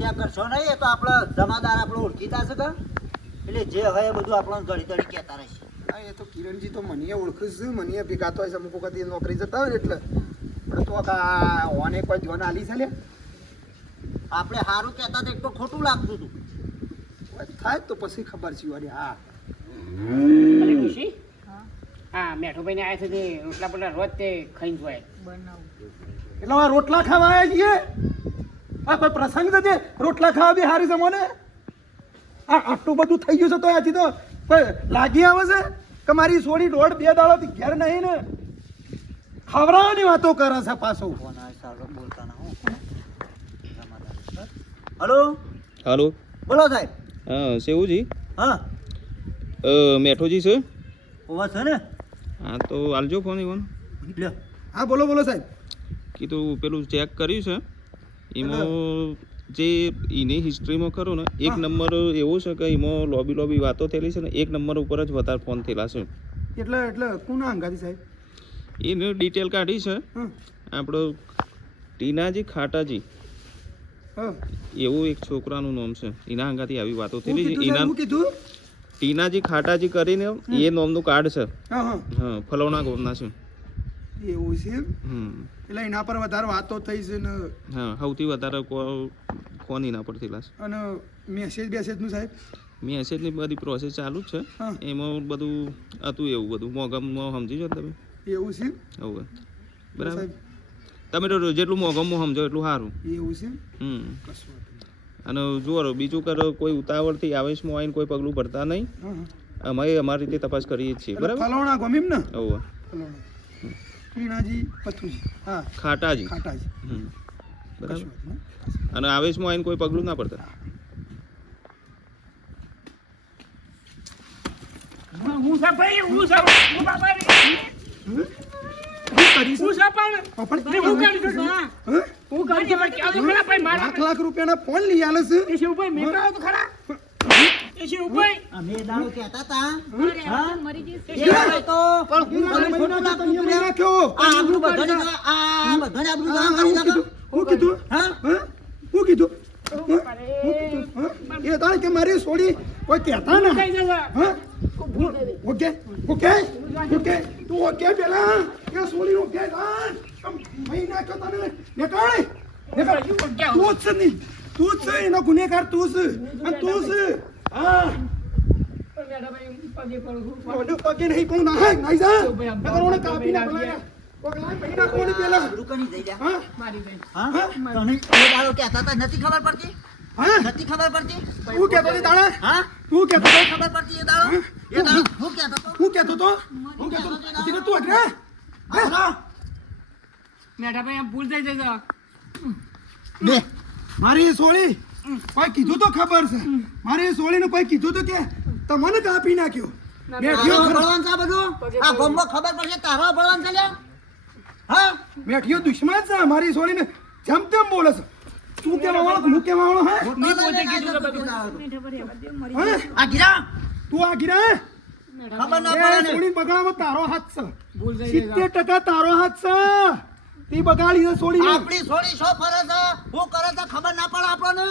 ચિંતા કરશો નહીં, એ તો આપણો જમાદાર આપણો ઓળખીતા છે કે એટલે જે હોય એ બધું આપણને ઘડી ઘડી કહેતા રહેશે. હા એ તો કિરણજી તો મને ઓળખું છું, મને ભેગા તો હોય છે અમુક વખત એ નોકરી જતા હોય એટલે પણ તો ઓને કોઈ જોન આલી છે લે આપણે સારું કહેતા તો એક તો ખોટું લાગતું હતું. થાય તો પછી ખબર છે વાળી. હા અરે ખુશી હા મેઠુભાઈ ને આવ્યા છે તે રોટલા પોટલા રોજ તે ખાઈ જ હોય એટલે હવે રોટલા ખાવા આવ્યા છીએ. આ કોઈ પ્રસંગ છે રોટલા ખાવા બી હારી જમો ને. આ આટલું બધું થઈ ગયું છે તો આથી તો કોઈ લાગી આવે છે કે મારી સોળી દોઢ બે દાડાથી ઘેર નહીં ને ખવડાવવાની વાતો કરે છે પાછો. ફોન આવે સારો બોલતા ના હું જમાદાર. હલો હાલો બોલો સાહેબ. હા શેવુજી હા મેઠોજી છે ઓવા છે ને હા તો આલજો ફોન ઈવન લ્યો. હા બોલો બોલો સાહેબ. કીધું પેલું ચેક કર્યું છે એમાં જે એની હિસ્ટ્રીમાં ખરું ને એક નંબર એવો છે કે એમાં લોબી વાતો થયેલી છે ને એક નંબર ઉપર જ વધારે ફોન થયેલા છે. એટલે કોના અંગાથી સાહેબ? એની ડિટેલ કાઢી છે આપણો ટીનાજી ખાટાજી હા એવું એક છોકરાનું નામ છે એના અંગાથી આવી વાતો હું થયેલી છે. કીધું સાહેબ, એના હું કીધું? ટીનાજી ખાટાજી કરીને એ નામનું કાર્ડ છે. હા હા હા ફલવણા ગોમના છે. એવું છે હમ એટલે એના પર વધારે વાતો થઈ છે ને હા સૌથી વધારે ફોન એના પર થયેલા છે. અને મેસેજનું સાહેબ મેસેજની બધી પ્રોસેસ ચાલુ જ છે. હા. એમાં બધું હતું એવું બધું મોગમમાં સમજી જો તમે એવું છે હવે બરાબર સાહેબ તમે તો જેટલું મોગમમાં સમજો એટલું સારું. એવું છે હમ કશું વાંધો નહીં. અને જુઓ બીજું કરો કોઈ ઉતાવળથી આવેશમાં આવીને કોઈ પગલું ભરતા નહીં. હા હા અમે અમારી રીતે તપાસ કરીએ જ છીએ એટલે બરાબર. ફલાવણા ગમીમ ને હવે ફલાવણા ટીણાજી પથુજી હા ખાટાજી ખાટાજી હમ બરાબર કશું વાંધો નહીં. અને આવેશમાં આવીને કોઈ પગલું ના ભરતા. હું સપાઈ હું બાપા હું કરીશ હું સપાઈ પણ હું કરી છું હા? હું કરી છું પણ ક્યાં તો ખરા ભાઈ મારા લાખ રૂપિયાના ફોન લઈ આલે છે એ શિવ ભાઈ મેં તો ખરા એ શિવ ભાઈ અમે એ દાડો કહેતા હતા હા મરી જઈશ. એ દાડો તો પણ હું તમને ખોટું મહિના લાગતું તમે હતું રે. નાખ્યો આ આબરૂ બધાને આ બધાને આબરૂ હા, કરી હું નાખો. કીધું હું કીધું હા હા હું કીધું એ તારે કે મારી સોડી કોઈ કહેતા ને કઈ જશે હા ઓકે ઓકે ઓકે તું ઓકે પેલા કે સોડી ઓકે ગાન મહી નાખ્યો તને નીકળ નીકળ તું જ છે નહીં તું જ છે એનો ગુનેગાર તું છે અને તું છે હા પગે પડું ઓડો પગે નહીં પણ ના નહીં જા નકરોને કાપી ના બોલાયા ઓગલા મહી નાખોની પેલા આબરૂ કરી દઈ જા. હા મારી ગઈ હા તને એ દાડો કહેતા હતા નથી ખબર પડતી હા નથી ખબર પડતી તું કહેતો હતી દાડા હા તું કહેતો હતો ખબર પડતી એ દાડો હું કહેતો હતો હું કહેતો તો હું કહેતો હતી તું અગ્રે હા મેઠા ભાઈ ભૂલ થઈ જશે બે મારી સોળી કોઈ કીધું તો ખબર છે મારી સોળીને કોઈ કીધું તો કે તમને કાપી નાખ્યો બેઠિયો તારો ખરો ભળવાન છે આ બધું આ ગમમાં ખબર પડશે તારો ભળવાન છે લ્યા હા બેઠિયો દુશ્મન છે મારી સોળીને જેમ તેમ બોલે છે તું કેવા વાળો હું કેવા વાળો હે મેં પોતે કીધું કે બધું મેઠા પર રહેવા દે, મરી હે? આ ગીરા તું આ ગીરા ખબર ના એ પડે ને સોળી બગાડવામાં તારો હાથ છે ભૂલ થઈ જશે 70% તારો હાથ છે તે બગાડી છે સોળી આપણી છોડી શો ફરે છે હું કરે છે ખબર ના પડે આપણને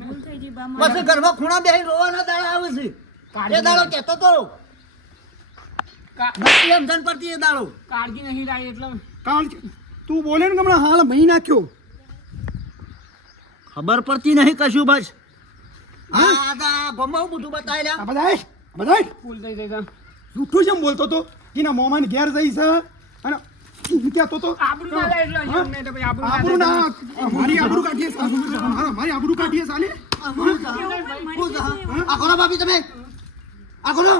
ભૂલ થઈ ગઈ બા પછી મારી. ઘરમાં ખૂણા બેસી રોવાના દાડા આવે છે એ દાડો કહેતો તો નથી સમજણ પડતી એ દાડો કાળજી નહીં રાઈ એટલે કારણ કે તું બોલે ને હમણાં હાલ મહી નાખ્યો ખબર પડતી નહીં કશું બસ આ ગમમાં બધું બતાવી લ્યા આ બધાય ભૂલ થઈ જશે જૂઠું જેમ બોલતો તો એના મોમાને ઘેર જઈ છે અને તું કહેતો તો આબરૂ ના જાય એટલે હા? મેઠા ભાઈ આબરૂ આબરૂ ના ના મારી આબરૂ કાઢીએ સાલે. મારી આબરૂ કાઢીએ સાલે આ કોનો ભાભી તમે આ કોનો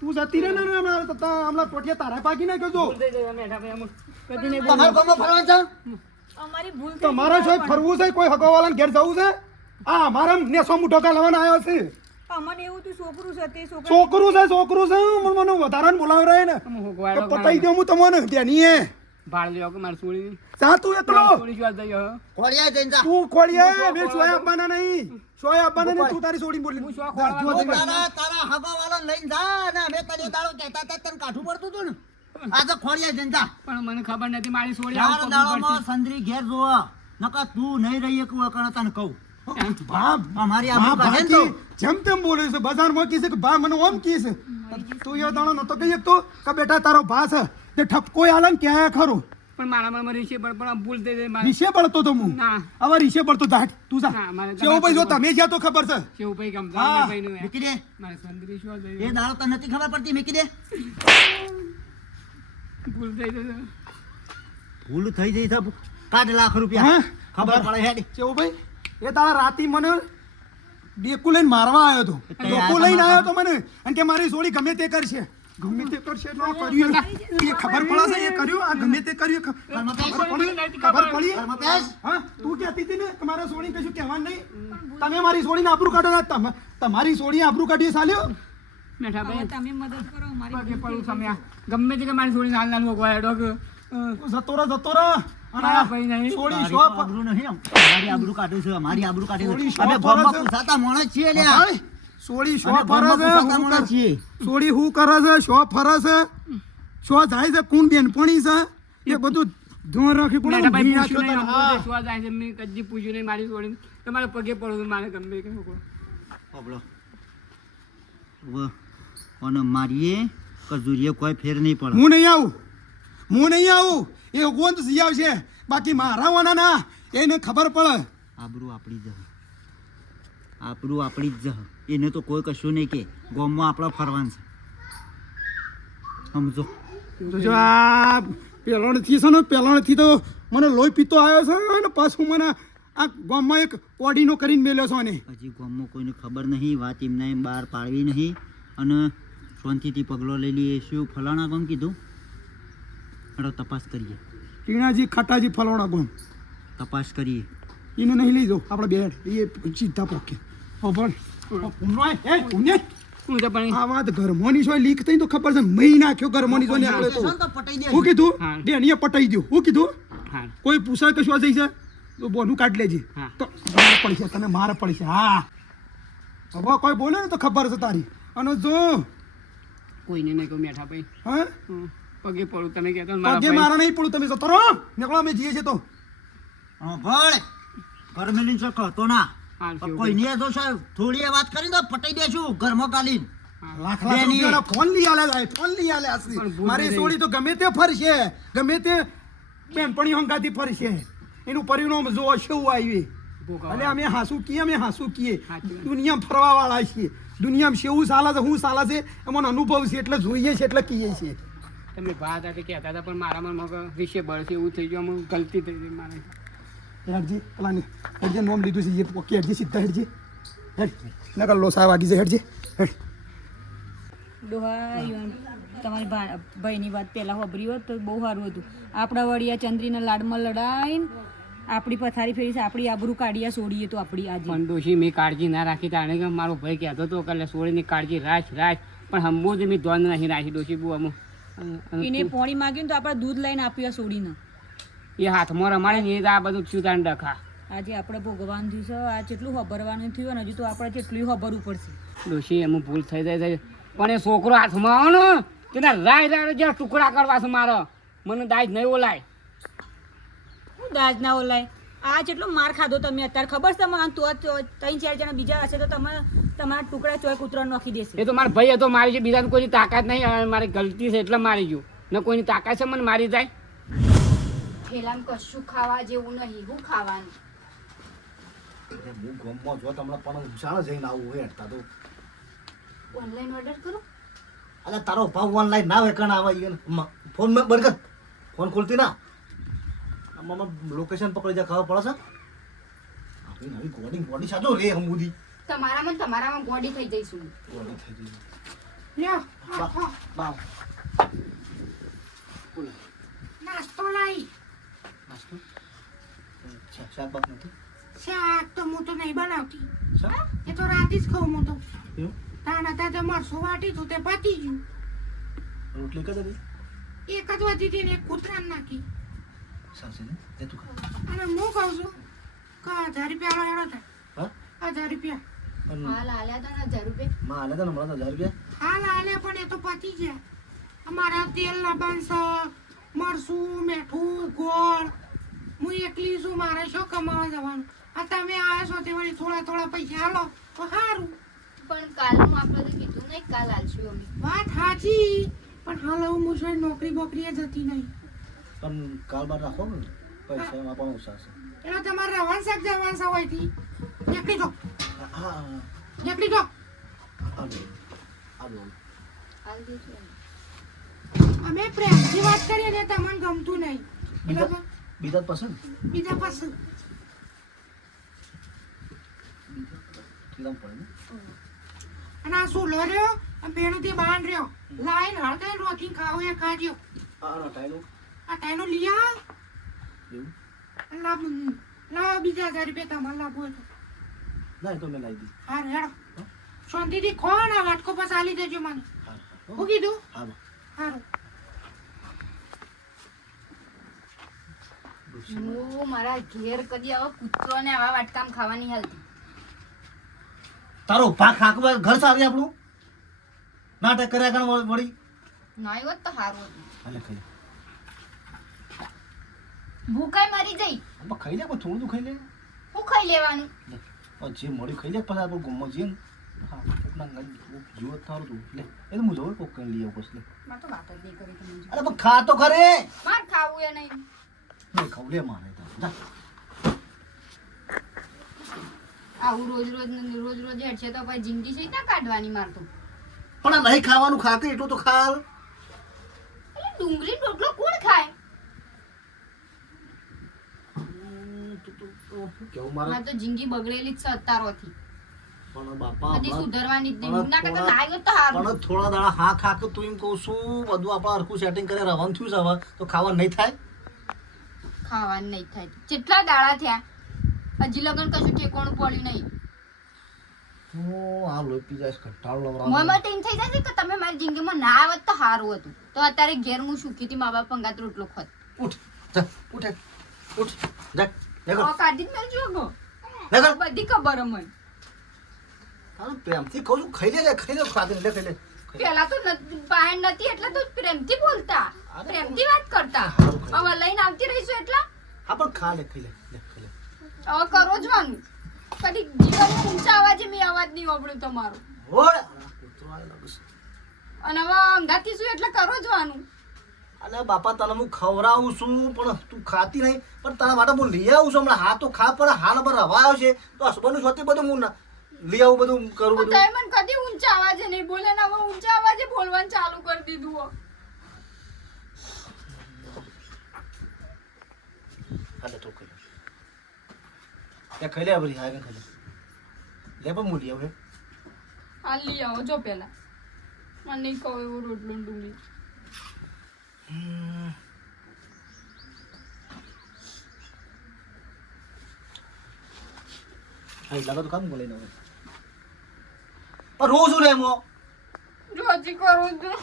તું જતી રહે ને હમણાં ટોટિયા તારા પાકી નાખ્યો તો ભૂલ થઈ જશે મેઠા ભાઈ અમુક કદી નહીં તમારા ગમમાં ફરવાનું છે અમારી ભૂલ થઈ તમારે ગઈ, સાહેબ ફરવું છે કોઈ હગાવાલાને ઘેર જવું છે આ મારા નેસો મુઠો કાલવાનો આવ્યો છે અમને એવું તું છોકરું છે તે છોકરા છોકરું છે મને વધારાને બોલાવ રહે ને અમુક તો હોગવાડો પતાઈ દઉં હું તમને તેની ભાળ લ્યો કે મારી સોળી જા તું એકલો સોળી જોવા જઈએ ખોડિયા જઈને જા તું ખોળીએ બે સોય આપવાના નહીં સોય આપવાના નહીં તું તારી છોડી બોલી હું શોખ જા, વાળો જો તે તારા હગાવાળાને લઈને જા ને અમે તને દાડો કહેતા હતા તને કાઠું પડતું હતું ને આ તો ખોડિયા જઈને જા પણ મને ખબર નથી મારી સોળી ચાર આવું પગલું દાડોમાં પડશે સંદરી ઘેર જોવા નકા તું નહીં રહી એકું અકણ તને કહું બા અમારી બા આબરૂ કાઢે ને તો. બાકી જેમ તેમ બોલે છે બજારમાં કહે છે કે બા મને ઓમ કહે છે તું એ દાણો નતો કહી શકતો કે બેટા તારો ભા છે તે ઠપકો આલે ને ક્યાં ખરું પણ મારા મનમાં રીશે પણ આમ ભૂલ થઈ જાય મારે રીશે પડતો તો હું ના. હવે રીશે પડતો જા તું જા ના, મારે કેવું ભાઈ જો તમે જ્યાં તો ખબર છે શિવભાઈ હા. ગમતા ભાઈનું મૂકી દે મારે સંદરી શું થઈ એ દાડો તને નથી ખબર પડતી મૂકી દે ભૂલ થઈ જશે ભૂલ થઈ જઈ છે કાઢ લાખ રૂપિયા હા? ખબર પડે હેડ કેવું ભાઈ એ તારા રાતી મને ડેકુ લઈને મારવા આવ્યો તો કઈ ડોકુ આયા લઈને તમારા આવ્યો તો મને અને કે મારી સોળી ગમે તે કરશે એટલે આ કર્યું એ ખબર પડે છે એ કર્યું આ ગમે તે કર્યું ઘરમાં પેસ. ખબર પડી ઘરમાં પેસ. હા તું કહેતી હતી ને કે મારા સોળી કશું કહેવાનું નહીં તમે મારી સોળીને આબરૂ કાઢો ના તમારી સોળી આબરૂ કાઢી ચાલ્યો મેઠા હવે ભાઈ તમે મદદ કરો મારી પગે પડું તમે આ. ગમે તે કે મારી છોડી નાલ નાલ મોકવાય ડોક જતો રહો અને હા, ભાઈ નહીં. સોળી તારી શોપ તો આબરૂ નહીં આમ. અમારી આબરૂ કાઢે છે અમારી આબરૂ કાઢે સોળી છે શોપ અમે પર ગામમાં છે. પૂછાતા માણસ છીએ લ્યા. સોળી શો અમે ફરે ગામમાં છે પૂછાતા હું માણસ છીએ. સોળી હું કરે છે શો ફરે છે શો જાય છે કોણ બેનપણી છે એ બધું ધોર રાખી કોણ મેઠા ભાઈ ઊંઘી પૂછ્યું નહીં, નાખ્યો તને. આમ પોતે શું જાય છે મેં કદી પૂછ્યું નહીં મારી છોડીને તમારે પગે પડું મારે ગમે તે કહો. હોભળો. ઉભો. અને મારીએ કજુરીએ કોઈ ફેર નહીં પડે હું નહીં આવું એ ગોંદ સી આવશે બાકી મારા વાના ના એને ખબર પડે આબરૂ આપણી જ છે. આબરૂ આપણી જ છે. એને તો કોઈ કશું નહીં કે ગામમાં આપણે ફરવાનું છે સમજો તો જો આ પેલણથી છે ને પેલણથી તો મને લોહી પીતો આવ્યો છે ને પાછું મને આ ગામમાં એક ઓડીનો કરીને મેલ્યો છો ને હજી ગામમાં કોઈને ખબર નહીં વાત એમને એમ બહાર પાડવી નહીં અને શાંતિથી પગલો લઈ લઈએ શું ફલાણા ગામ કીધું હેડો તપાસ કરીએ ટીણાજી ખાટાજી ફલોણા ગામ તપાસ કરીએ એને નહીં લઈ જાઓ આપણે બેડ એ સીધા પોકે પણ હું તો પણ આ વાત ઘરમાંની છો લીક થઈ તો ખબર છે મહી નાખ્યો ઘરમાંની છો ને આપણે તો હું કીધું હા. બેનીએ પટાઈ દો હું કીધું હા કોઈ પૂછાય કશું જઈ છે તો બોનું કાઢ લેજે હા. તો માર પડશે તને માર પડશે હા હવે કોઈ બોલે ને તો ખબર છે તારી અને જો કોઈને નહીં કહું મેઠા ભાઈ હા પગે પડું તમે કહેતો ને પગે મારા મારા નહીં પડું તમે જતો રહો નીકળો અમે જઈએ છીએ તો ભળ ઘર મેલીને શું કહતો ના હા, પણ કોઈની એ તો સાહેબ થોડી એ વાત કરી દો પટાઈ દેશું ઘરમાં કાઢીને લાખ બેની. રૂપિયાના ફોન લઈ આલ્યા જાય ફોન લઈ આલ્યા છે. પણ ભૂલ મારી થઈ સોળી તો ગમે તે ફરશે ગમે તે બેનપણી હંગાથી ફરશે એનું પરિણામ જોવો શું આવી ભોગવવા. અને અમે હાસુ કીએ સાચી વાત. દુનિયામાં ફરવા વાળા છીએ દુનિયામાં શેવું ચાલે છે હું ચાલે છે એમાં અનુભવ છે એટલે જોઈએ છે એટલે કહીએ છીએ તમે વાત હતી કહેતા હતા પણ મારામાં મગ વિશે બળશે એવું થઈ ગયું આમાં ગલતી થઈ ગઈ મારે હેડજી પેલા ને હેડજે નોમ લીધું છે એ પોકી હેડજી સીધા હેડજી હેડ નકર લોસા વાગી જાય હેડજી હેડ ડોહા તમારી ભાઈની વાત પહેલાં હોભરી હોત તો બહુ સારું હતું આપણા વળિયા ચંદ્રીના લાડમાં લડાઈને આપણી પથારી ફેરી છે આપણી આબરૂ કાઢીયા છોડીએ તો આપણી આજે પણ ડોશી મેં કાળજી ના રાખી તાણે કે મારો ભાઈ કહેતો હતો કે સોળીની કાળજી રાખ પણ હમવું જ મેં ધ્યાન નહીં રાખી ડોશી બહુ અમુક એને પોણી માગ્યું ને તો આપણે દૂધ લઈને આપ્યું છોડીને એ હાથમાં રમાડે ને એ જ આ બધું થયું તાણ ડખા આજે આપણે ભોગવાન થયું છે આ કેટલું ખબરવાનું થયું અને હજુ તો આપણે કેટલું ખબરવું પડશે ડોશી એમાં ભૂલ થઈ જાય છે પણ એ છોકરો હાથમાં આવો ને તેના રાય જ્યાં ટુકડા કરવા છે મારો મને દાજ નહીં ઓલાય હું દાજ ના ઓલાય આ જેટલો માર ખાધો તમે અત્યારે ખબર છે તમને તો 3-4 જણા બીજા હશે તો તમે તમારા ટુકડા ચોય કૂતરા નાખી દેશે એ તો મારો ભાઈ હતો મારી છે બીજાને કોઈની તાકાત નહીં હવે મારી ગલતી છે એટલે મારી ગયું ને કોઈની તાકાત છે મને મારી જાય પેલામાં કશું ખાવા જેવું નહીં હું ખાવાનું હું ગામમાં જો તમને પણ શાળા જઈને આવું હોય હેઠતા તો ઓનલાઈન ઓર્ડર કરો અલે તારો ભાવ ઓનલાઈન ના હોય કણ આવે ફોન માં બરકત ફોન ખોલતી ના આમાં લોકેશન પકડી જાય ખબર પડે છે આવી નવી ગોડી સાજો રે હમુદી તમારામાં ગોડી થઈ જઈશું ગોડી થઈ ગઈ બાવ નાસ્તો લાઈ નાસ્તો શાક બાક નથી શાક તો હું તો નહીં બનાવતી શાક એ તો રાતે જ ખાઉં હું તો એવું તાના તાજા મરસું વાટી તું તે પતી ગયું રોટલી કદ હતી એક જ વધી હતી ને એક કૂતરાને નાખી સાચી ને એ તું ખા અને હું કહું છું કે 1000 રૂપિયા હેડો થાય હા 1000 રૂપિયા હાલ આલ્યા હતા ને 1000 રૂપિયા માં આલે તો ને મળે 1000 રૂપિયા હાલ હાલે પણ એ તો પતી ગયા અમારા તેલના બાંસ મરસું મીઠું ગોળ હું એકલી છું મારે શું કમાવા જવાનું આ તમે આ મારા સાથે વળી થોડા પૈસા હાલો તો સારું. પણ કાલનું આપણે તો કીધું નહીં, કાલ આલશું અમે. વાત સાચી, પણ હાલ હું મુસાઈ નોકરી બોકરી એ જતી નહીં. પણ કાલ બાર રાખો ને પૈસા એમાં પણ ઓછા છે. એનો તમારે રવાન શાક જવાન સવાયથી નીકળી જાઓ, હા નીકળી જાઓ. આલો હાલ દેજો એમ. અમે પ્રેમથી વાત કરીએ ને તમને ગમતું નહીં એટલે બીજા પસંદ બીજા પસંદ. કિલો પડે ને અને આ શું રહ્યો અને પેણુંથી બાંધ રહ્યો લાઈન હળદે રોકી ખાવ એ ખાજો. આ ટાઈલો આ ટાઈનો લઈ આવ એવું લાવ બીજા 1000 રૂપિયા તમારે લાવવું હોય તો. ના એ તો મેં લાવી દીધી. હા હેડો શાંતિથી ખો ને વાટકો પાસ આલી દેજો મને. હા હું કીધું હા સારું. હું મારા ઘેર કદી આવા કૂતરો ને આવા વાટકામ ખાવાની હાલતી. તારો ભાગ ખાકવા ઘર સારી આપણું નાટક કર્યા કણ વળી નાઈ હોત તો સારું હતું. હાલે ખાઈ ભૂખાઈ મરી જઈ. લે ખાઈ લે પણ થોડું તો ખાઈ લે હું ખાઈ લેવાનું? જે મળ્યું ખાઈ લે પછી આપણે ગુમમાં જઈએ ને હા કોકના જીવો થારું તું લે એ તો હું જવું કોક કઈ લઈ આવું પછી લે મારે તો વાત જ નહીં કરી તમે. અરે પણ ખા તો ખરે માર ખાવું એ નહીં. નહીં ખાવ લે મારે તો જા આવું રોજ રોજ હેડશે તો પછી જિંદગી છે ના કાઢવાની મારતો. પણ આ નહીં ખાવાનું ખાતે એટલું તો ખાલ એટલે ડુંગળી રોટલો કોણ ખાય? કેવું મારે મારે તો જિંદગી બગડેલી જ છે અત્યારોથી. પણ બાપા કદી સુધરવાની જ નહીં. પણ ના કરતા થોડા- નાઈ હોત તો સારું. પણ થોડા દાડા હા ખા કે તું એમ કહું છું બધું આપણે હરખું સેટિંગ કરે રવાનું થયું છે હવે તો ખાવા નહીં થાય ખાવાનું નહીં થાય. કેટલા દાડા થયા હજી લગન કશું ઠેકોણું પડ્યું નહીં. તો આ લોહી પી જાય કંટાળો મને લવરાવાનો. તો એમ થઈ જાય છે કે તમે મારી જિંદગીમાં ના આવત તો સારું હતું. તો અત્યારે ઘેર હું સુખીથી મા બાપ પંગાત રોટલો ખોત. ઉઠ જા ઉઠ ઉઠ જા નીકળ કાઢી જ મેલજો ગો. નીકળ બધી ખબર હે મને. તારું પ્રેમથી કહું છું ખાઈ લે ખાઈ લે ખાતે લે ખાઈ લે પેલા તો બહાર નથી એટલે તો પ્રેમથી બોલતા, પ્રેમથી વાત કરતા. હવે લઈને આવતી રહીશું એટલા હા પણ ખા લે ખાઈ લે ખાઈ લે હવે કરો જવાનું. કદી જીવનમાં ઊંચા અવાજે મેં અવાજ નહીં વાપર્યો તમારો. ઓય કૂતરો આયો લાગે છે. અને હવે અંગાથી શું એટલે કરો જવાનું. અલે બાપા તને હું ખવડાવું છું પણ તું ખાતી નહીં પણ તારા માટે હું લઈ આવું છું હમણાં હા તો ખા પણ હાલ પર રવાયો છે તો હસબન્ડનું સ્વતી બધું હું લઈ આવું બધું કરું પણ બધું તમે મને કદી ઊંચા અવાજે નહીં બોલે ને હવે ઊંચા અવાજે બોલવાનું ચાલુ કરી દીધું હો. હાલે તો ખાઈ લે ખાઈ લે બરી હા ખાઈ લે લે પણ હું લઈ આવું હે આ લઈ આવો જો પેલા. મને નહીં કહો એવો રોટલો ને ડુંગળી. હા લાગે તો કામ બોલે ને હવે પણ રોજ રે મો જો હજી કરું છું.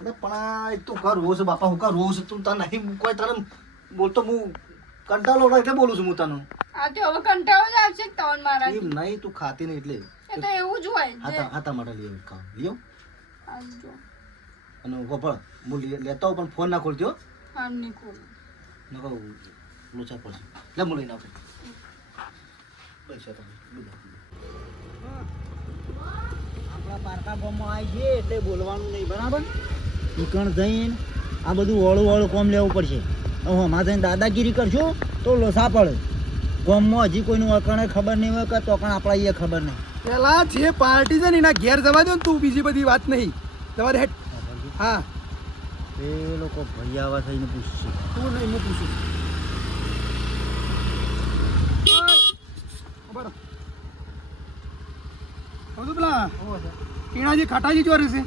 અરે પણ આ એક તો કર રોજ બાપા હું કા રોજ તું તને નહીં કોઈ તને બોલતો હું કંટાળો એટલે બોલું છું હું તને આ તો હવે કંટાળો જ આવશે કે તવન મારા. એમ નહીં તું ખાતી નહીં એટલે એ તો એવું જ હોય. હાથા માટે લઈ આવું ખાવ લઈ આવું આ જો અને ગોપળ હું લેતા હોઉં પણ ફોન ના ખોલજો હા નહીં ખોલું. નકો લોચા પડશે લે હું લઈને આવું પૈસા તમે બધા આપણા પારકા ગામમાં આવી છે એટલે બોલવાનું નહીં બરાબર. ઈકણ જઈને આ બધું ઓળું કોમ લેવું પડશે. હવે હમણાં જઈને દાદાગીરી કરશું તો લોસા પડે. ગામમાં હજી કોઈનું અકણે ખબર નહીં હોય કે તોકણ આપણા એ ખબર નહીં. પેલા જે પાર્ટી છે ને એના ઘેર જવા દો ને તું બીજી બધી વાત નહીં તમારે હેડ હા એ લોકો ભૈયાવા થઈને પૂછશે. તું નહીં હું પૂછું પેલા પીણાજી ખાટાજી ચોરે છે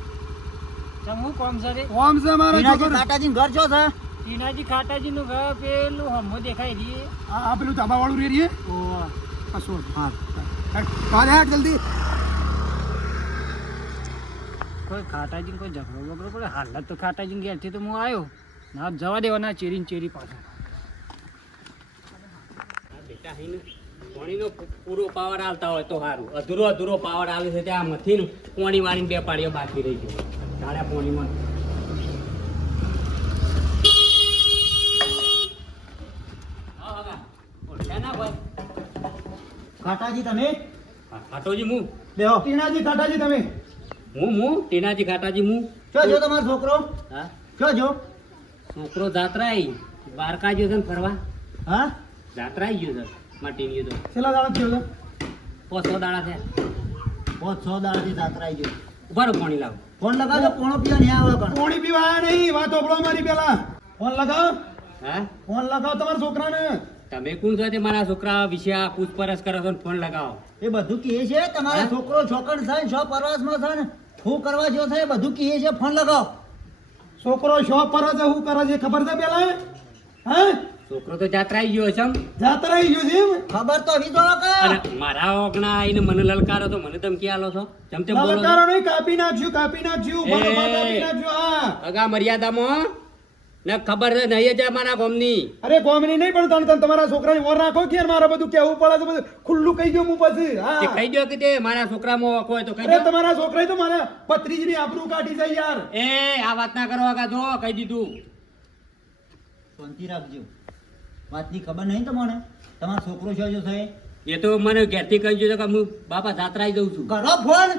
હું કોમ છે રે? ઓમ છે મારો મીનાજી છોકરો. કાટાજીનું ઘર છો છે? ટીનાજી ખાટાજીનું ઘર પેલું હમો દેખાય છે. આ પેલું ધાબા વાળું રે રે હા શું હા હેડ જલ્દી કોઈ ખાટાજી કોઈ ઝઘડો બગડો પડે હાલત તો ખાટાજી ઘેરથી તો હું આવ્યો ના જવા દેવાના ચેરી ને ચેરી પાછો. બેટા પાણીનો પૂરો પાવર આવતા હોય તો સારું. અધૂરો પાવર આવે છે ત્યાં મથી પાણી વાળીને બે પાડીઓ બાકી રહી ગયો તારા પાણીમાં કાટાજી તમે ખાટોજી હું બેહો. ટીનાજી કાટાજી તમે હું ટીનાજી ખાટાજી હું ક્યાં જો તમારો છોકરો હા ક્યાં જો છોકરો જાત્રા આવી દ્વારકા ગયો છે ને ફરવા હા જાત્રા આવી ગયો છે માટી ગયો તો છેલ્લા દાડા થયો છે 500 દાડા છે 500 દાડાથી જાત્રા આવી ગયો. ઉભારો પાણી લાવો ફોન લગાવજો કોણો પીવા નહીં આવે કણ. પોણી પીવા આયા નહીં વાત ઓબળો મારી પેલા ફોન લગાવ હા તમારા છોકરાને તમે કોણ છો તે મારા છોકરા વિશે આ પૂછપરછ કરો છો ને ફોન લગાવો એ બધું કહે છે તમારો હા? છોકરો છોકણ છે ને શો પરવાસમાં છે ને શું કરવા જો છે એ બધું કહે છે. ફોન લગાવો. છોકરો શોપ પર છે શું કરે છે ખબર છે પેલા હે છોકરો તો જાત્રા આવી ગયો છે એમ. જાત્રા આવી ગયું છે એમ? ખબર તો હવી દો કે અને મારા ઓગણા આવીને મને લલકારો તો મને ધમકી આલો છો જેમ તેમ બોલો છો. લલકારો નહીં, કાપી નાખ્યું બરોબર કાપી નાખ્યું. હા અગા મર્યાદામાં ને ખબર છે નહીં જ મારા ગામની અરે ગોમની નહીં પણ તને તમારા છોકરાની ઓર રાખો કે યાર મારે બધું કેવું પડે છે બધું ખુલ્લું કહી ગયું હું પછી તે હા કહી દો કે તે મારા છોકરામાં વાંકો હોય તો કહી અરે દો. તમારા છોકરાએ તો મારા ભત્રીજીની આબરૂ કાઢી છે યાર એ આ વાત ના કરો અગા જો કહી દીધું. શાંતિ રાખજો. વાતની ખબર નહીં તમને તમારો છોકરો શું જો છે એ તો મને ઘેરથી કહી દીધું કે હું બાપા જાત્રા જઉં છું. કરો ફોન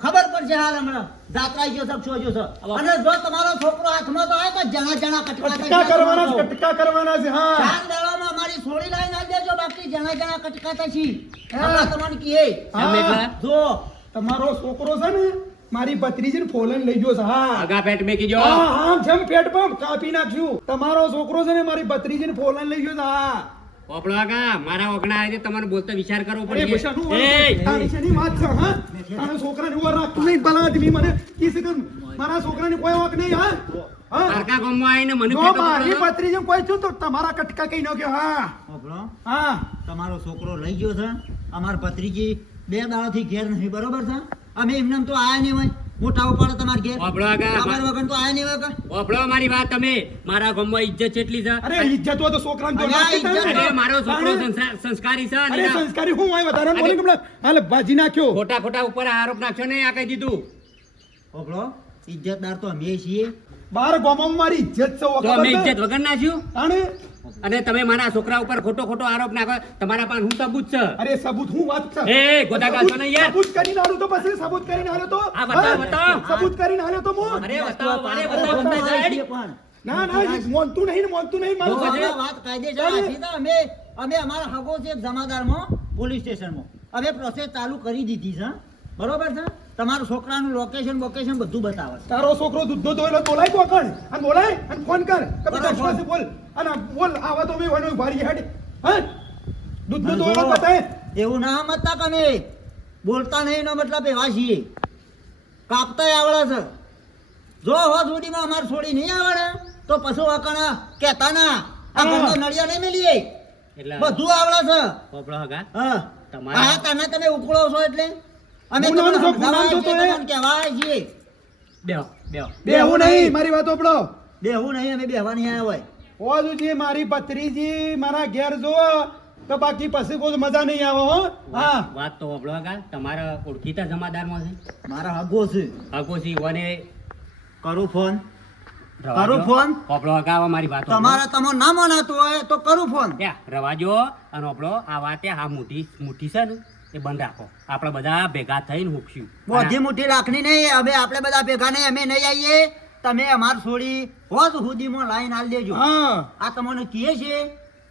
ખબર પડશે હાલ હમણાં જાત્રા ગયો છે શું જો છે. અને જો તમારો છોકરો હાથમાં તો આવે તો જણા જણા કટકા કરવાના છે, કટકા કરવાના છે હા ચાર દાડામાં મારી છોડી લાઈન આવી દેજો બાકી જણા જણા કટકાતા છી હમણાં તમને કીએ તમે એકલા? જો તમારો છોકરો છે ને મારી ભત્રીજીને ફોલન લઈ ગયો છે હા અગા પેટ મેકી જો. હા હા જેમ પેટ પંપ કાપી નાખ્યું તમારો છોકરો છે ને મારી ભત્રીજીને ફોલન લઈ ગયો છે હા પોપડો અગા મારા ઓગણા આવે છે તમારે બોલતા વિચાર કરવો અરે પડે. બશા, શું એ વાત? તારી શેની વાત છે, હા? તારા છોકરાને ઉભા રાખતું નહીં, ભલા આદમી મને કી શીખે? મારા છોકરાને કોઈ વાંક નહીં, હા? હા? પારકા ગામમાં આવીને મને જો કહેતો મારી હતો. ભત્રીજીને કોઈ થયું તો તમારા કટકા કઈ નાખ્યો, હા? સાંભળો, હા. તમારો છોકરો લઈ ગયો છે અમારા ભત્રીજી 2 દાડાથી ઘેર નહીં બરોબર છે અમે એમને તો આયા નહીં હોય મોટા ઉપાડે તમારે ઘેર પોપડો અગા ખબર વગર તો આયા નહીં હોય કે પોપડો મારી વાત તમે મારા ગામમાં ઇજ્જત કેટલી છે. અરે ઇજ્જત હોય તો છોકરાને તો અરે આ નાખી ઇજ્જત તાણે. અરે મારો છોકરો તાણે. સંસ્કારી છે અને અરે ના સંસ્કારી હું હોય વધારે બોલી કે પેલા હાલે ભાજી નાખ્યો ખોટા ખોટા ઉપર આરોપ નાખ્યો ને આ કહી દીધું. સાંભળો ઇજ્જતદાર તો અમે છીએ. બાર ગામમાં મારી ઇજ્જત છે તો અમે ઇજ્જત વગર નાખ્યું તાણે. અને તમે મારા છોકરા ઉપર ખોટો ખોટો આરોપ નાખો તમારા પાસે હું સબૂત છે. અરે સબૂત હું વાત છે એ ગોદા ગાળશો નહીં યાર. સબૂત કરીને આલ્યો તો પછી સબૂત કરીને આલ્યો તો આ બતાવો, હા? બતાવો. સબૂત કરીને આલ્યો તો હું અરે બતાવો મારે અમે બતાવો તો બતાવો. છીએ પણ. ના ના એ મોનતું નહીં મારું તો પછી? આ વાત કાયદેસર રાખી તો અમે અમારા હગો છે જમાદારમાં પોલીસ સ્ટેશનમાં અમે પ્રોસેસ ચાલુ કરી દીધી છે બરોબર છે તમારા છોકરાનું લોકેશન બધું બતાવે છે. તારો છોકરો દૂધનો દોયલો બોલાય તો કણ અને બોલાય અને ફોન કર કે બરાબર. બધા શ્વાસે બોલ અને બોલ આવા તો મેં વનો ભારી હેડ હા દૂધનો અને દોયલો જો, બતાય એવું ના મતતા કે અમે બોલતા નહીં એનો મતલબ એવા છીએ કાપતાય આવડે છે જો હો જોડીમાં અમારે છોડી નહીં આવડે તો પશુ વાકણા કહેતા ના આ હા. ઘરનો નળિયા નહીં મેલીએ એટલે બધું આવડે છે પોપડો હગા હા તમારા- આ તને તમે ઉકળો છો એટલે અમે ગુનાનો તમને છો, ગુનાનો સમજાવાય તો છીએ, એ. તમને કહેવાય છીએ બેહો બેહો. બેહું નહીં મારી વાત ઓપડો બેહું નહીં અમે બેહવા નહીં આવ્યા હોય ઓજુજી મારી ભત્રીજી મારા ઘેર જો તો બાકી પછી કોઈ મજા નહીં આવે હો હા વાત તો પોપડો હગા તમારા ઓળખીતા જમાદારમાં છે મારા હગો છે આગોસી વને કરું ફોન રવા કરું દ્યો. ફોન? પોપડો હગા હવે મારી વાત તમારા તમે ના મનાતું હોય તો કરું ફોન રવાજો અને આપણો આ વાત આ મુઠ્ઠી છે ને એ બંધ રાખો આપણે બધા ભેગા થઈને હુકશું. મોઢી મુઠ્ઠી લાખની નહીં હવે આપણે બધા ભેગા નહીં અમે નહીં આવીએ તમે અમાર છોડી હોજ સુધીમાં લાઈન આલ દેજો હા આ તમને કહીએ છે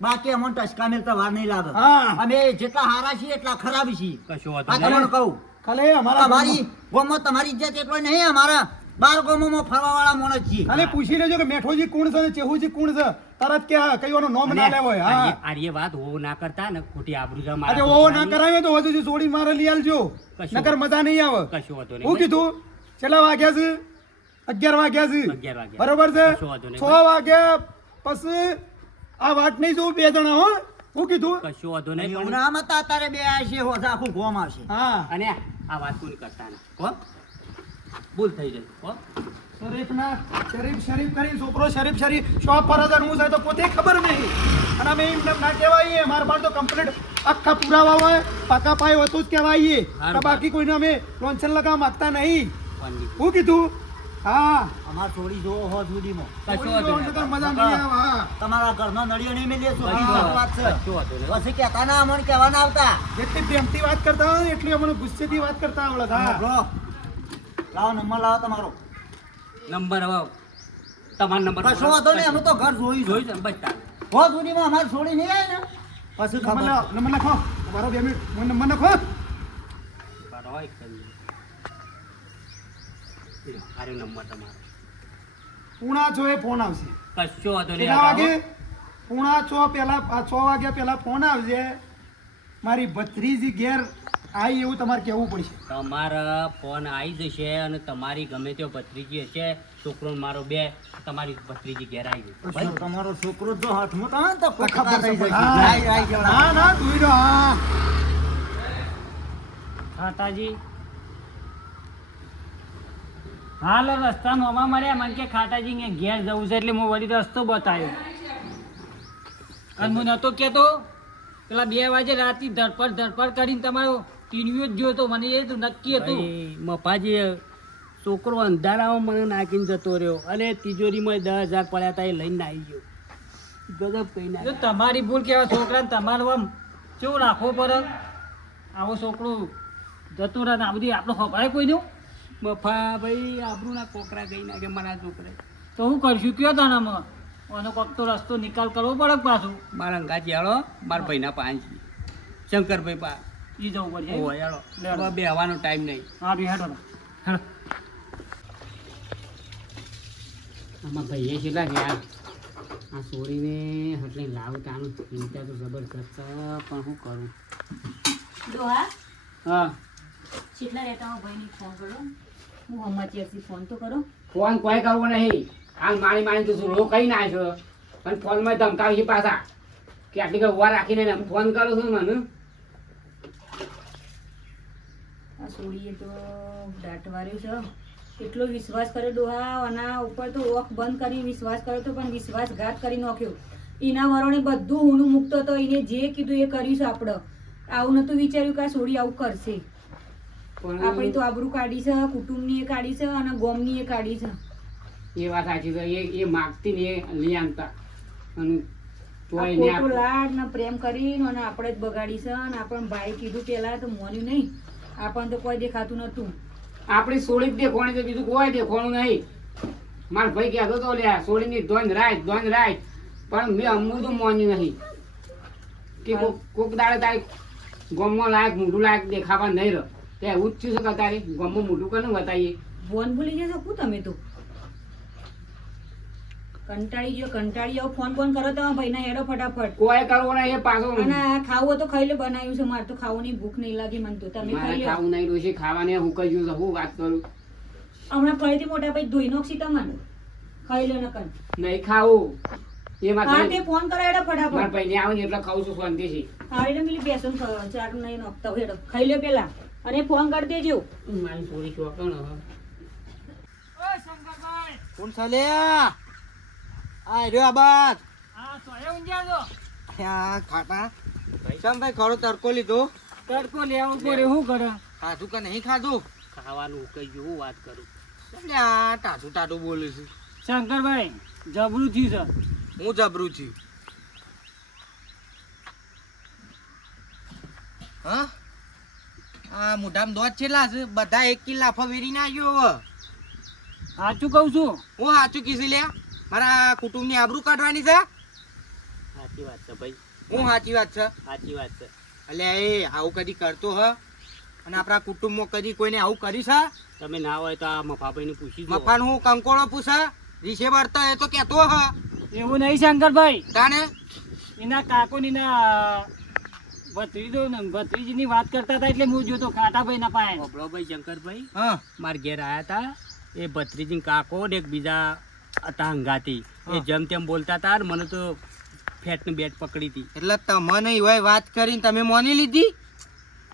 બાકી અમને ટચકા મેલતા વાર નહીં લાગે હા. અમે જેટલા હારા છીએ એટલા ખરાબ છીએ કશો વાંધો આ નહીં. તમને કહું ખાલી અમારા તમારી ગામમાં તમારી ઇજ્જત એટલો નહીં અમારા 12 ગામોમાં ફરવા વાળા મોણ છીએ ખાલી પૂછી લેજો કે મેઠોજી કોણ છે ને ચેહુજી કોણ છે તરત કે હા કઈઓનો નોમ ના લેવો હોય હા આર્ય વાત હોવો ના કરતા ને ખોટી આબરૂ છે આજે મારા ઓવો ના છોકરાની. કરાવે તો હજુ છોડી મારે લઈ આલજો કશું. નકર મજા નહીં આવે કશો વાંધો નહીં હું ભાઈ. કીધું કેટલા વાગ્યા છે 11 વાગ્યા છે 11 વાગ્યા. બરોબર છે કશો વાંધો નહીં 6 વાગ્યા પછી આ વાત નહીં જોઉં 2 જણા હો હું કીધું કશો વાંધો નહીં એવું પણ- ના મતા અત્યારે બે આવશે હોજ આખું ગોમ આવશે હા અને આ વાત કોઈ કરતા ના હો ભૂલ થઈ જાય હો શરીફ કરી છોકરો શરીફ શોપ પર જ હું છે તો પોતે ખબર નહીં અને અમે એમ ના કહેવાય મારા પાસે તો કમ્પ્લીટ આખા પુરાવા હોય પાકા પાય હોય તો જ કહેવાય હારું. બાકી કોઈને અમે લોન્ચન લગાવવા માંગતા નહીં વાંધી. હું કીધું હા અમાર છોડી જોવો હો જુદીમાં કશો કોઈ જોવાનું તો મજા નહીં આવે હા તમારા ઘરનો નળિયો નહીં મેલ્યો કશો વાત છે વાંધો નહીં. પછી કહેતા ના અમને કહેવા ના આવતા જેટલી પ્રેમથી વાત કરતા હોય ને એટલી અમને ગુસ્સેથી વાત કરતા આવડે હા લો, લાવો નંબર લાવો તમારો નંબર હવે તમારો નંબર કશો વાંધો નહીં અમે તો ઘર જોયું જોઈ છે ને બસ તાર. હો જુદીમાં અમારે છોડી નહીં આવી ને પછી ખબર નંબર લખો મારો 2 મિનિટ મને નંબર લખો બરાબર, હોય કરી. લ્યો, હારો નંબર તમારો. પૂણા 6 એ ફોન આવશે કશો વાંધો નહીં. કેટલા વાગે પૂણા 6 પહેલા 6 વાગ્યા પહેલા ફોન આવશે મારી ભત્રીજી ઘેર આવી એવું તમારે કહેવું પડશે તમારા ફોન આવી જશે અને તમારી ગમે તે ભત્રીજી હશે છોકરો ને મારો બે તમારી ભત્રીજી ઘેર આવી જશે. ભાઈ તમારો છોકરો જો હાથમાં તો આવે ને તો તો ખબર ખબર થઈ પડે. જાય હા. રાઈ રાઈ કેવડા. ના ના તું જો હા ખાતાજી હાલો રસ્તામાં હમા મળ્યા મને કે ખાતાજી ને ઘેર જવું છે એટલે હું વળી રસ્તો બતાવ્યો અને હું નતો કેતો પેલા 2 વાગે રાતની ધડપડ કરીને તમારો ટીવીઓ જ જોયો તો મને એ તો નક્કી હતું ભાઈ, મફાજી છોકરો અંધારામાં મને નાખીને જતો રહ્યો અને તિજોરીમાં 10,000 પડ્યા હતા એ લઈને આવી ગયો. ગજબ કઈ જો તમારી ભૂલ કેવા છોકરાને તમારું આમ કેવું રાખવો પડે આવો છોકરો જતું રહે ને આ બધી આપણો ખબર કોઈનું મફા ભાઈ આબરૂના કોકરા ગઈ નાખે મારા છોકરે. તો હું કરશું કયો તાનામાં આનો કોક તો રસ્તો નિકાલ કરવો પડે કે પાછું મારા અંગાજી હાલો મારા ભાઈના પાંચ શંકરભાઈ પા ઈ જવું પડશે ઓય હાલો હવે બેહવાનો ટાઈમ નહીં. હા બી હેડો હેડો આમાં ભાઈએ કેટલા ગયા આ છોડીને એટલે લાવતા આનું ચિંતા તો જબરદસ્ત છે પણ શું કરું. ડોહા હા કેટલા રહેતા હું ભાઈને ફોન કરો હું હમાચી ફોન તો કરો ફોન કોઈ કરવો નહીં. હાલ મારી તો લો કઈ ના છો અને ફોનમાં ધમકાવી છે પાછા કે આટલી કઈ ઉભા રાખીને એમ ફોન કરું છું મને. આ સોડીએ તો દાટ વાર્યું છે એટલો વિશ્વાસ કર્યો ડોહા આના ઉપર તો ઓખ બંધ કરી વિશ્વાસ કર્યો તો પણ વિશ્વાસઘાત કરી નાખ્યો એના વરોણે બધું ઊનું મૂકતો હતો એને જે કીધું એ કર્યું છે આપણે આવું નતું વિચાર્યું કે આ સોડી આવું કરશે આપણી તો આબરૂ કાઢી છે કુટુંબની એ કાઢી છે અને ગોમની એ કાઢી છે એ વાત સાચી છે. એ માગતી ને એ લઈ આનતા અને તોય આ એને ખોટો લાડ ને પ્રેમ કરીને અને આપણે જ બગાડી છે અને આપણને ભાઈ કીધું પેલા તો મોન્યું નહીં આપણને તો કોઈ દેખાતું નતું આપણી સોળી જ દેખવાની છે બીજું કોઈ દેખવાનું નહીં. મારા ભાઈ કહેતો તો લ્યા સોળીની ધોન રાખ પણ મેં અમું તો મોન્યું નહીં કે કોક દાડે તારી ગમમાં લાયક મોઢું લાયક દેખાવા નહીં રહે તે એવું જ થયું છે કે તારે ગમમાં મોઢું કરીને બતાવીએ. ફોન ભૂલી જશો શું તમે તો કંટાળી જાઓ ફોન કરો તમારા ભાઈના હેડો ફટાફટ કોઈ કરવો નહીં એ પાછો અને આ ખાવું તો ખાઈ લે બનાવ્યું છે મારે તો ખાવાની ભૂખ નહીં લાગી મને તો તમે મારે ખાઈ લો ખાવું નહીં ડોશી ખાવાને હું કહી ગયું હું વાત કરું હમણાં ફરીથી મોટા ભાઈ ધોઈ નોખશી તમને ખાઈ લો નકર નહીં ખાવું એ હા મારા તે ફોન કરો હેડો ફટાફટ ભાઈ ને આવે ને એટલે ખાવું છું શાંતિથી. હા એટલે પેલી બેસન ચાર નહીં નોખતા હેડો ખાઈ લો પેલા અને ફોન કરી દેજો મારી સોળી ચોકણ હવે કોણ ચાલે આ રહ્યો આબાદ હા સોયા ઊંઝા છો આ ખાટા ચમ ભાઈ ખરો તડકો લીધો તડકો લેવું પડે શું કરે ખાધું કે નહીં ખાધું ખાવાનું કઈ હું વાત કરું. એટલે આ ટાટું બોલું છું શંકરભાઈ જબરું થયું છે હું જબરું છું હા આ મોઢામાં દોત છેલ્લા છે બધા 1 કિલો લાફો વેરી ના આવ્યો સાચું કહું છું હું સાચું કીધું લ્યા મારા કુટુંબની આબરૂ કાઢવાની છે સાચી વાત છે ભાઈ, હું સાચી વાત છે સાચી વાત છે. એટલે એ આવું કદી કરતો હ અને આપણા કુટુંબમાં કદી કોઈને આવું કરી છે તમે ના હોય તો આ મફાભાઈને પૂછી જુઓ. મફાન હું કંકોળો પૂછે રીસે વાર્તા એ તો કહેતો હ એવું નહીં શંકરભાઈ તાને એના કાકો એના ભત્રીજીની વાત કરતા હતા એટલે હું જોતો કાટાભાઈ ના પાસે ઓબળો ભાઈ શંકરભાઈ હા મારા ઘેર આયા હતા એ ભત્રીજી કાકો ને એક બીજા હતા હંગાતી એ જેમ તેમ બોલતા હતા ને મને તો ફેટની બેટ પકડી હતી. એટલે તમને એવાય વાત કરીને તમે માની લીધી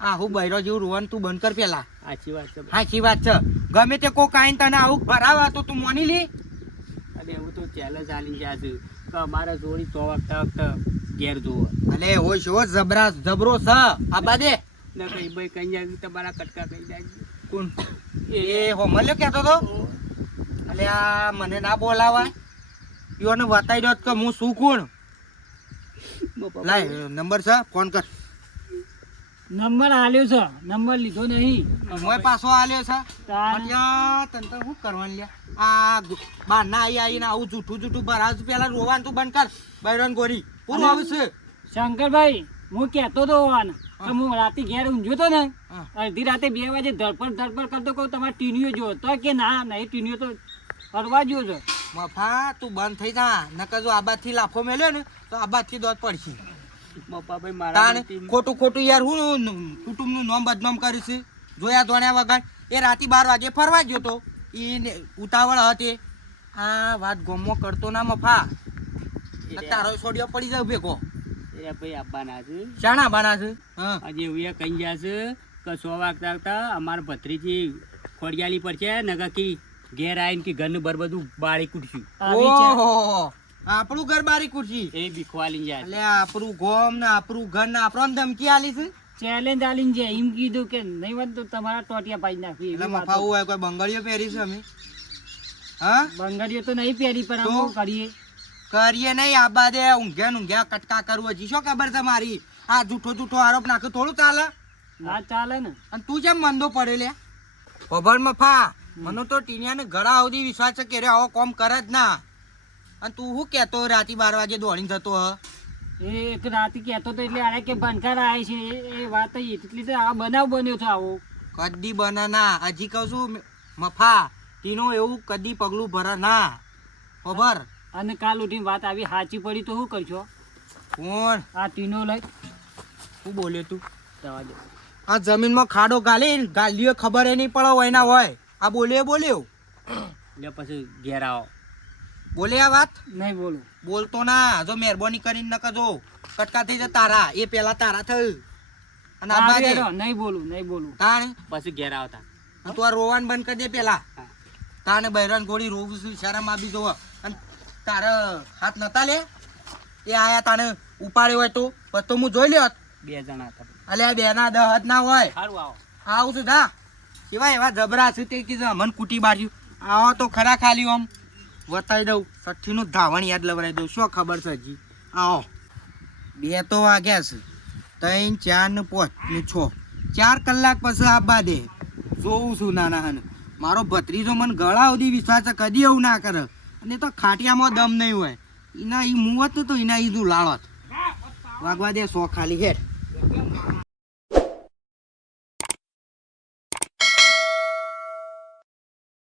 આ હું બૈરો જેવું રોવાનું તું બંધ કર પેલા સાચી વાત છે ભાઈ. સાચી વાત છે ગમે તે કોક આઈને તને આવું ભરાવા તો તું માની લી અને એવું તો ચેલેન્જ આલી ગયા છે કે અમારે જોડી 100 વખત ઘેર જોવો અલે હોશ હો જબરો છે આ બાદે ને કઈ ભાઈ કઈ જાય તમારા કટકા કઈ જાય કોણ એ હો મળ્યો કહેતો તો અલ્યા મને ના બોલાવાય યોને બતાવી દો કે હું શું કોણ લાય નંબર છે ફોન કર નંબર આલ્યો છે, નંબર લીધો નહીં. મોય પાછો આલ્યો છે તાન. અલ્યા તને તો શું કરવાનું લ્યા આ બહાર ના આવીને આવું જૂઠું ભરાવ પેલા રોવાનું તું બંધ કર બૈરન ગોરી પૂરું આવશે શંકરભાઈ હું કહેતો હતો વાન કે હું રાતે ઘેર ઊંઘ્યો તો ને હા. અડધી રાતે 2 વાગે ધડપડ કરતો કહું તમારે ટીણીઓ જો તો કે ના નહીં ટીણીઓ તો ફરવા જો છે. મફા તું બંધ થઈ જા નકર જો આબાદથી લાફો મેલ્યો ને તો આબાદથી દોત પડશે તાને ખોટું યાર હું કુટુંબનું નામ બદનામ કરીશ જોયા ધોણ્યા વગર એ રાતે 12 વાગે ફરવા ગયો તો એ ઉતાવળ હતી આ વાત ગમો કરતો ના મફા તારો છોડ્યો પડી જાવ ભેગો ભાઈ આપવાના છે શાણા બાના છે હા આજે એવું કઈ જશે કે 100 વાગતા આવતા અમારા ભત્રીજી ખોડિયાલી પર છે નગર ઘેર આવીને કે ઘરનું બધું બાળી કૂટશું. આવી છે. ઓહો આપણું ઘર બારી કુર્સી એ બીખવાલી જાય એટલે આપણું ગોમ ને આપણું ઘર ને આપણો ધમકી આલી છે ચેલેન્જ આલીને છે એમ કીધું કે નહીં વાત તો તમારા ટોટિયા પાડી નાખવી એટલે એવી વાતો. મફા હોય કોઈ બંગડીઓ પહેરી છે અમે હા બંગાળીઓ તો નહીં પહેરી પણ તો? અમે કરીએ કરીએ નહીં આ બાદે ઊંઘ્યા કટકા કરવું હજી શું ખબર છે મારી આ જૂઠો આરોપ નાખ્યો થોડું ચાલે ના ચાલે ને. અને તું જેમ મંદો પડે લે ખબર મફા મને તો ટીનિયાને ઘણા સુધી વિશ્વાસ છે કે રે આવો કોમ કરે જ ના અને તું શું કહેતો રાતે 12 વાગે દોડીને જતો હ એ એક રાતે કહેતો તો એટલે આને કે બંકાર આવે છે એ વાત એટલી તો આ બનાવ બન્યો છે આવો. કદી બને ના હજી કહું છું મફા ટીનો એવું કદી પગલું ભરે ના ખબર અને કાલ ઉઠીને વાત આવી સાચી પડી તો શું કરશો? કોણ આ ટીનો લઈ શું બોલ્યો તું જવા દે. આ જમીનમાં ખાડો ગાલીઓ ખબર નહીં પડે હોય ના હોય આ બોલ્યો એટલે પછી ઘેર આવો. બોલે આ વાત નહીં બોલું. બોલતો ના જો મહેરબાની કરીને ન કરજો કટકા થઈ જાય તારા એ પેલા તારા થયું અને આ બાજે નહીં બોલું. તાણે પછી ઘેર આવતા તું આ રોવાન બંધ કરી દે પેલા તાને બૈરાન ગોળી રોવું છું શરમ આપી દો અને તારે હાથ નતા લે એ આયા તાને ઉપાડ્યો હોય તો પછી તો હું જોઈ લ્યો 2 જણા હતા. અલ્યા બે ના 10 હાથ ના હોય સારું આવો. આવું છું જા સિવાય એવા જબરા છે તે કીધું મન કૂટી બાજ્યું આવો તો ખરા ખાલી આમ વતાવી દઉં 60 નું ધાવણ યાદ લવડાવી દઉં શું ખબર છે હજી આવો 2 તો વાગ્યા છે 3 4 ને 5 ને 6 4 કલાક પછી આપવા દે જોઉં છું નાના હન મારો ભત્રીજો મને ગળા સુધી વિશ્વાસ છે કદી એવું ના કરે અને તો ખાટિયામાં દમ નહીં હોય એના ઈ મુવત તો એના ઈ તું લાળત વાગવા દે 100 ખાલી હેઠ